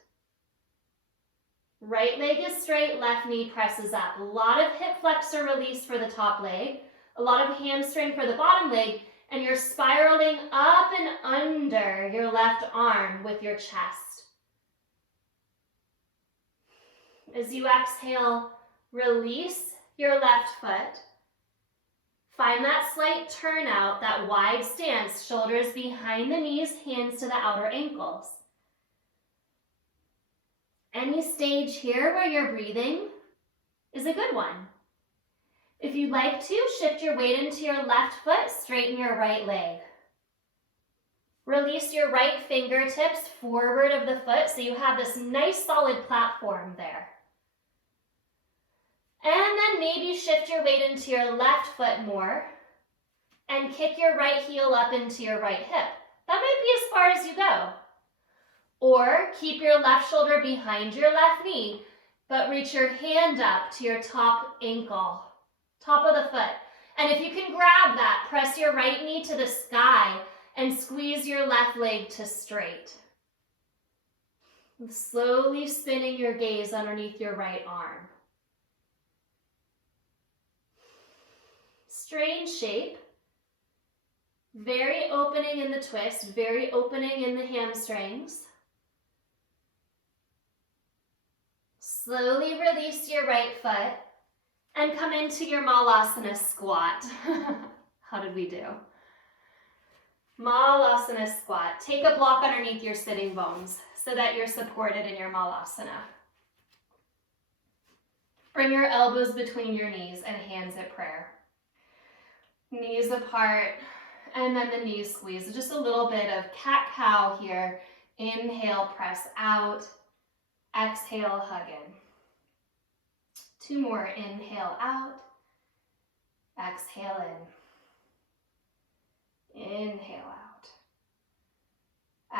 Right leg is straight, left knee presses up. A lot of hip flexor release for the top leg, a lot of hamstring for the bottom leg, and you're spiraling up and under your left arm with your chest. As you exhale, release your left foot. Find that slight turnout, that wide stance, shoulders behind the knees, hands to the outer ankles. Any stage here where you're breathing is a good one. If you'd like to, shift your weight into your left foot, straighten your right leg. Release your right fingertips forward of the foot so you have this nice solid platform there. And then maybe shift your weight into your left foot more and kick your right heel up into your right hip. That might be as far as you go. Or keep your left shoulder behind your left knee, but reach your hand up to your top ankle, top of the foot. And if you can grab that, press your right knee to the sky and squeeze your left leg to straight. Slowly spinning your gaze underneath your right arm. Strange shape. Very opening in the twist, very opening in the hamstrings. Slowly release your right foot and come into your Malasana Squat. How did we do? Malasana Squat. Take a block underneath your sitting bones so that you're supported in your Malasana. Bring your elbows between your knees and hands at prayer. Knees apart, and then the knees squeeze. Just a little bit of cat-cow here. Inhale, press out. Exhale, hug in. 2 more. Inhale out. Exhale in. Inhale out.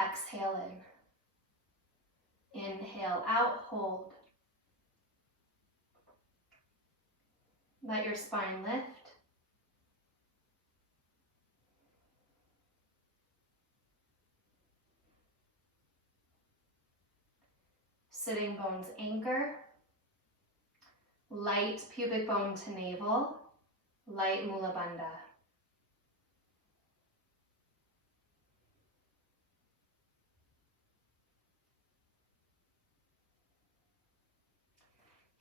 Exhale in. Inhale out, hold. Let your spine lift. Sitting bones anchor, light pubic bone to navel, light mula bandha.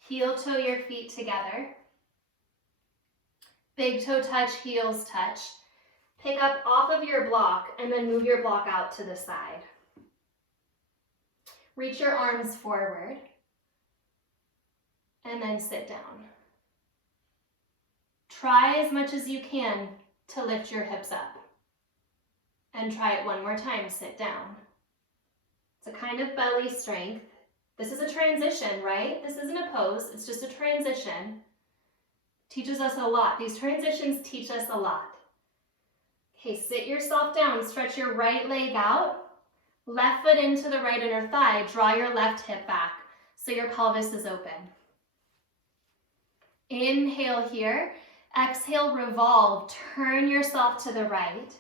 Heel toe your feet together. Big toe touch, heels touch. Pick up off of your block and then move your block out to the side. Reach your arms forward and then sit down. Try as much as you can to lift your hips up. And try it one more time, sit down. It's a kind of belly strength. This is a transition, right? This isn't a pose, it's just a transition. Teaches us a lot. These transitions teach us a lot. Okay, sit yourself down, stretch your right leg out. Left foot into the right inner thigh, draw your left hip back so your pelvis is open. Inhale here, exhale, revolve, turn yourself to the right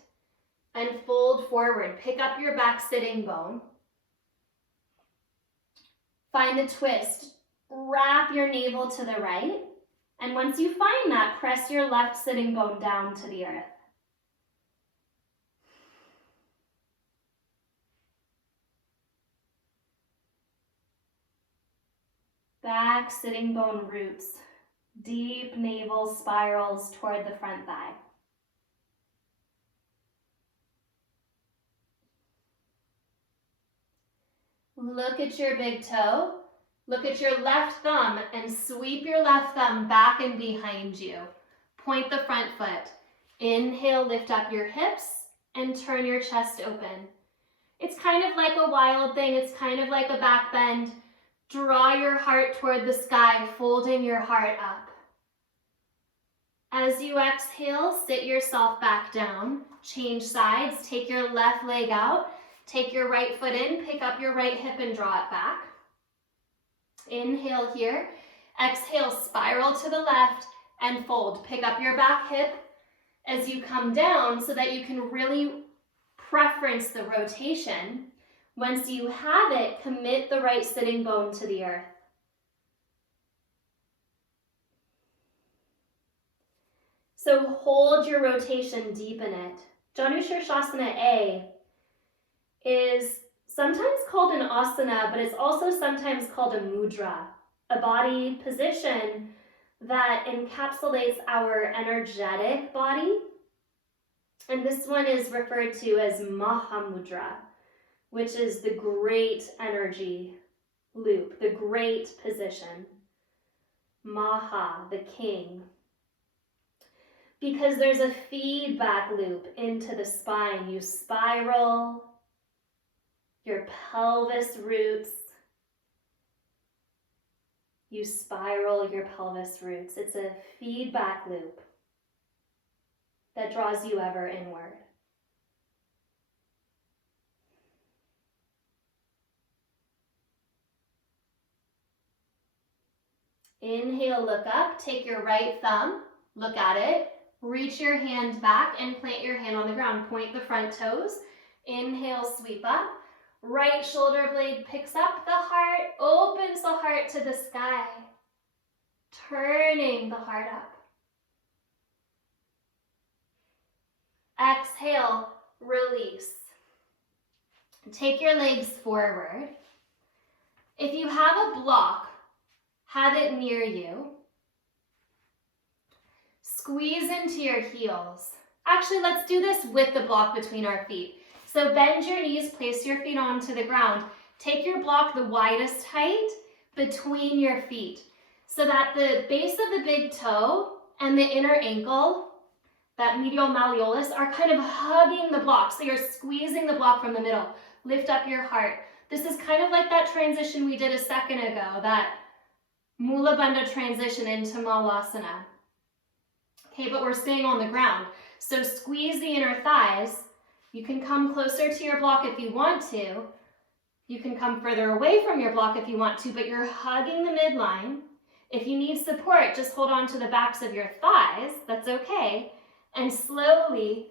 and fold forward. Pick up your back sitting bone. Find a twist, wrap your navel to the right, and once you find that, press your left sitting bone down to the earth. Back sitting bone roots, deep navel spirals toward the front thigh. Look at your big toe. Look at your left thumb and sweep your left thumb back and behind you. Point the front foot. Inhale, lift up your hips and turn your chest open. It's kind of like a wild thing. It's kind of like a back bend. Draw your heart toward the sky, folding your heart up. As you exhale, sit yourself back down. Change sides. Take your left leg out. Take your right foot in. Pick up your right hip and draw it back. Inhale here. Exhale, spiral to the left and fold. Pick up your back hip as you come down so that you can really preference the rotation. Once you have it, commit the right sitting bone to the earth. So hold your rotation, deepen it. Janushirshasana A is sometimes called an asana, but it's also sometimes called a mudra, a body position that encapsulates our energetic body. And this one is referred to as Mahamudra, which is the great energy loop, the great position. Maha, the king. Because there's a feedback loop into the spine. You spiral your pelvis roots. You spiral your pelvis roots. It's a feedback loop that draws you ever inward. Inhale, look up. Take your right thumb, look at it. Reach your hand back and plant your hand on the ground. Point the front toes. Inhale, sweep up. Right shoulder blade picks up the heart, opens the heart to the sky, turning the heart up. Exhale, release. Take your legs forward. If you have a block, have it near you. Squeeze into your heels. Actually, let's do this with the block between our feet. So bend your knees, place your feet onto the ground. Take your block the widest height between your feet so that the base of the big toe and the inner ankle, that medial malleolus, are kind of hugging the block. So you're squeezing the block from the middle. Lift up your heart. This is kind of like that transition we did a second ago, that Mula Bandha transition into Malasana. Okay, but we're staying on the ground. So squeeze the inner thighs. You can come closer to your block if you want to. You can come further away from your block if you want to, but you're hugging the midline. If you need support, just hold on to the backs of your thighs. That's okay. And slowly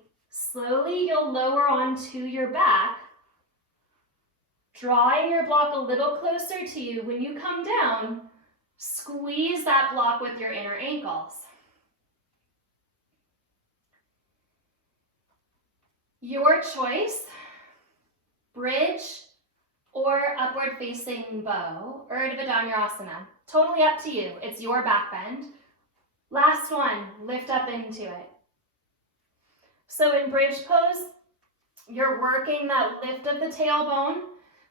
you'll lower onto your back, drawing your block a little closer to you. When you come down, squeeze that block with your inner ankles. Your choice, bridge or upward facing bow, Urdhvadhanyarasana. Totally up to you. It's your back bend. Last one, lift up into it. So in bridge pose, you're working that lift of the tailbone,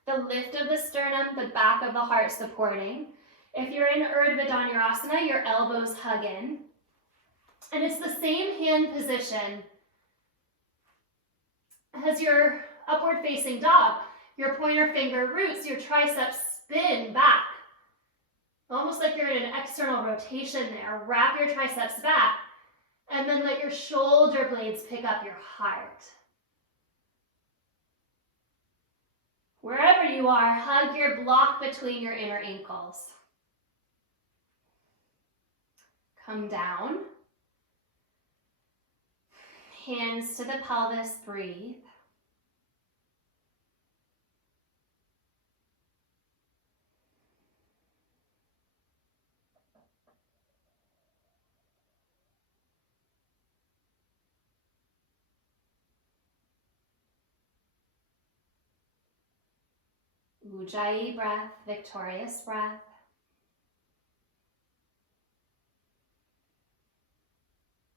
the lift of the sternum, the back of the heart supporting. If you're in Urdhvadhanyarasana, your elbows hug in. And it's the same hand position as your upward facing dog. Your pointer finger roots, your triceps spin back. Almost like you're in an external rotation there. Wrap your triceps back and then let your shoulder blades pick up your heart. Wherever you are, hug your block between your inner ankles. Come down. Hands to the pelvis, breathe. Ujjayi breath, victorious breath.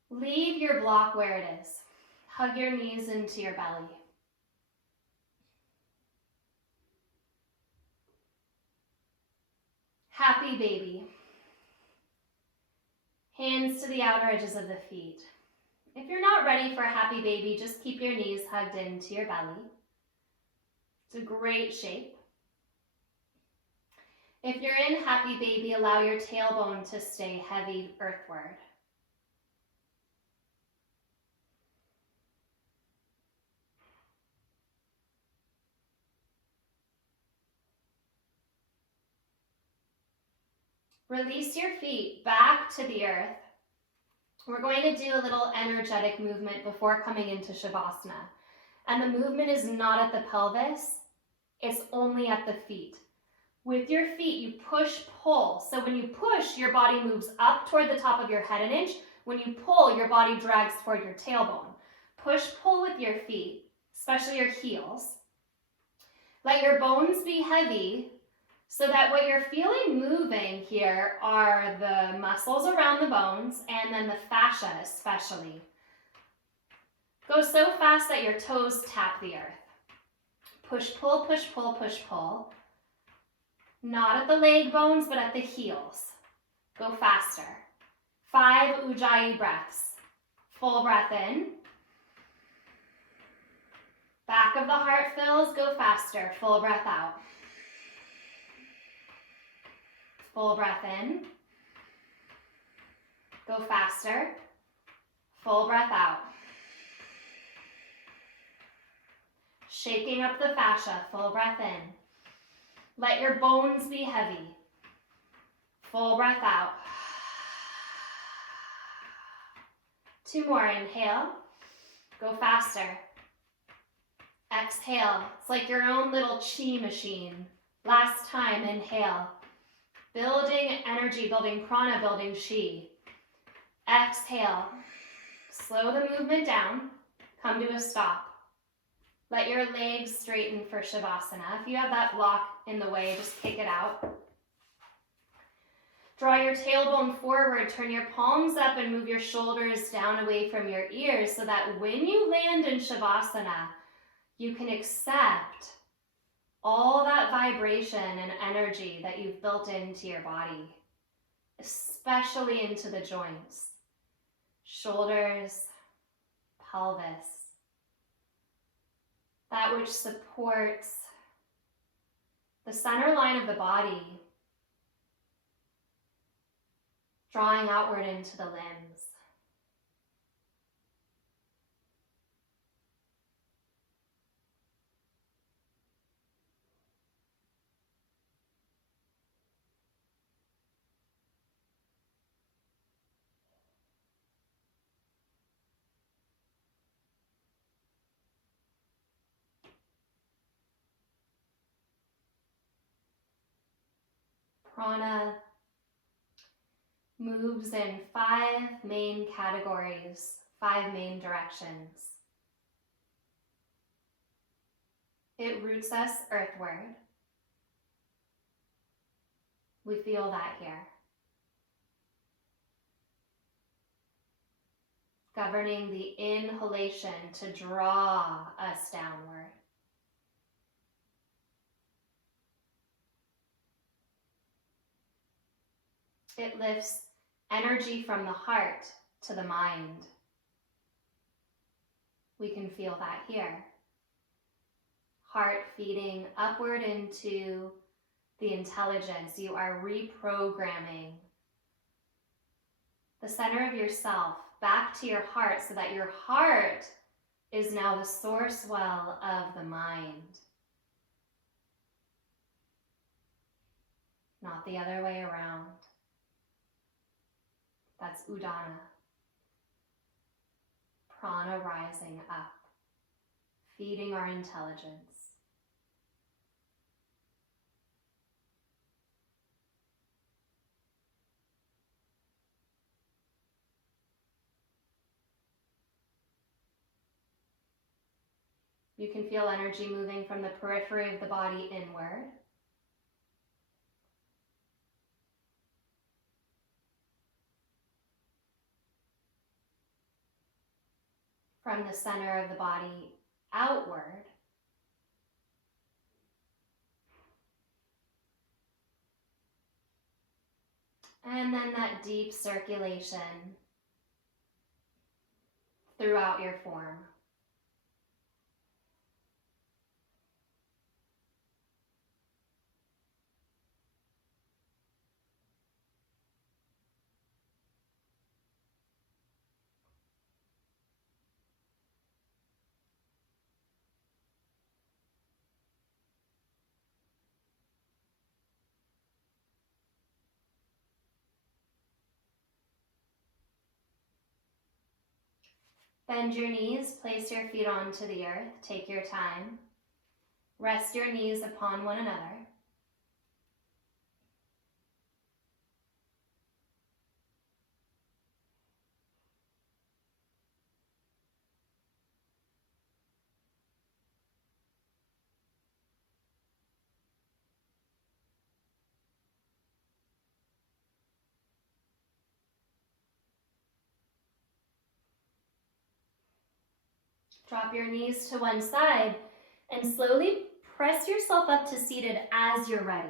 Leave your block where it is. Hug your knees into your belly. Happy baby. Hands to the outer edges of the feet. If you're not ready for a happy baby, just keep your knees hugged into your belly. It's a great shape. If you're in happy baby, allow your tailbone to stay heavy earthward. Release your feet back to the earth. We're going to do a little energetic movement before coming into Shavasana. And the movement is not at the pelvis, it's only at the feet. With your feet, you push, pull. So when you push, your body moves up toward the top of your head an inch. When you pull, your body drags toward your tailbone. Push, pull with your feet, especially your heels. Let your bones be heavy so that what you're feeling moving here are the muscles around the bones and then the fascia especially. Go so fast that your toes tap the earth. Push, pull, push, pull, push, pull. Not at the leg bones, but at the heels. Go faster. 5 Ujjayi breaths. Full breath in. Back of the heart fills, go faster. Full breath out. Full breath in. Go faster. Full breath out. Shaking up the fascia. Full breath in. Let your bones be heavy. Full breath out. 2 more. Inhale. Go faster. Exhale. It's like your own little chi machine. Last time. Inhale. Building energy, building prana, building chi. Exhale. Slow the movement down. Come to a stop. Let your legs straighten for Shavasana. If you have that block in the way, just kick it out. Draw your tailbone forward, turn your palms up and move your shoulders down away from your ears so that when you land in Shavasana, you can accept all that vibration and energy that you've built into your body, especially into the joints, shoulders, pelvis, that which supports the center line of the body, drawing outward into the limbs. Prana moves in 5 main categories, 5 main directions. It roots us earthward. We feel that here. Governing the inhalation to draw us downward. It lifts energy from the heart to the mind. We can feel that here. Heart feeding upward into the intelligence. You are reprogramming the center of yourself back to your heart so that your heart is now the source well of the mind. Not the other way around. That's Udana. Prana rising up, feeding our intelligence. You can feel energy moving from the periphery of the body inward. From the center of the body outward. And then that deep circulation throughout your form. Bend your knees, place your feet onto the earth, take your time. Rest your knees upon one another. Drop your knees to one side and slowly press yourself up to seated as you're ready,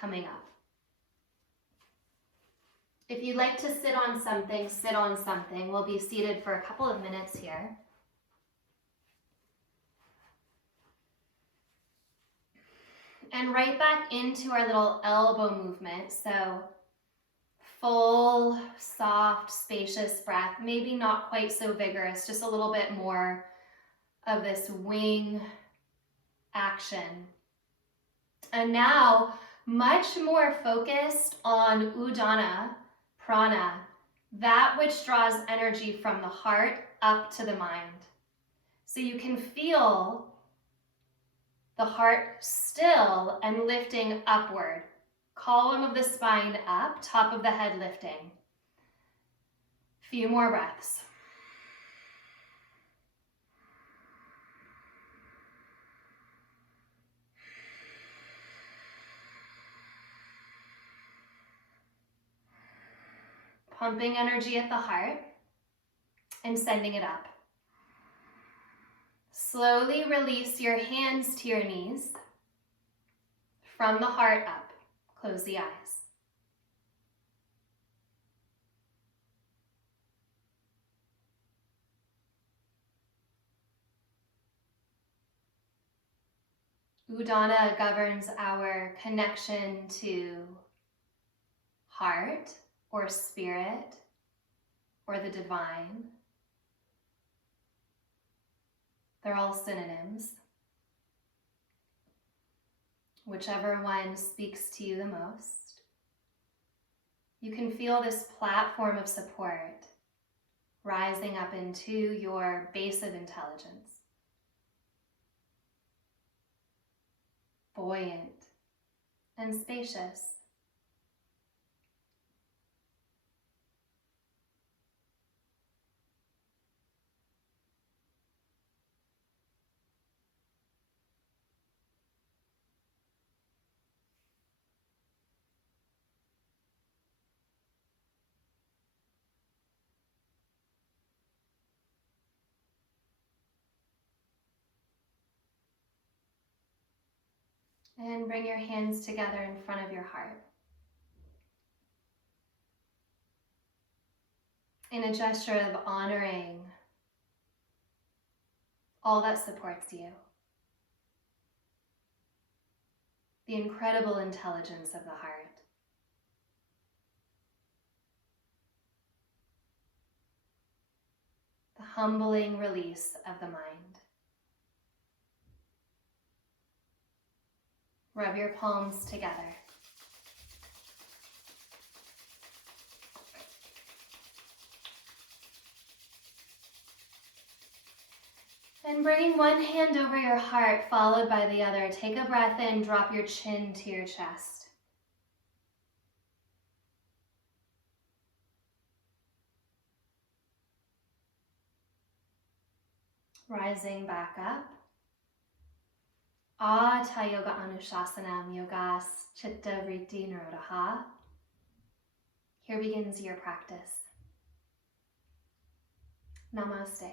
coming up. If you'd like to sit on something, sit on something. We'll be seated for a couple of minutes here. And right back into our little elbow movement. So full, soft, spacious breath, maybe not quite so vigorous, just a little bit more of this wing action. And now, much more focused on Udana Prana, that which draws energy from the heart up to the mind. So you can feel the heart still and lifting upward. Column of the spine up, top of the head lifting. Few more breaths. Pumping energy at the heart and sending it up. Slowly release your hands to your knees. From the heart up, close the eyes. Udana governs our connection to heart or spirit or the divine. They're all synonyms. Whichever one speaks to you the most. You can feel this platform of support rising up into your base of intelligence. Buoyant and spacious. And bring your hands together in front of your heart. In a gesture of honoring all that supports you. The incredible intelligence of the heart. The humbling release of the mind. Rub your palms together. And bringing one hand over your heart, followed by the other. Take a breath in, drop your chin to your chest. Rising back up. Ata Yoga Anushasanam Yogas Chitta Vritti Nirodha. Here begins your practice. Namaste.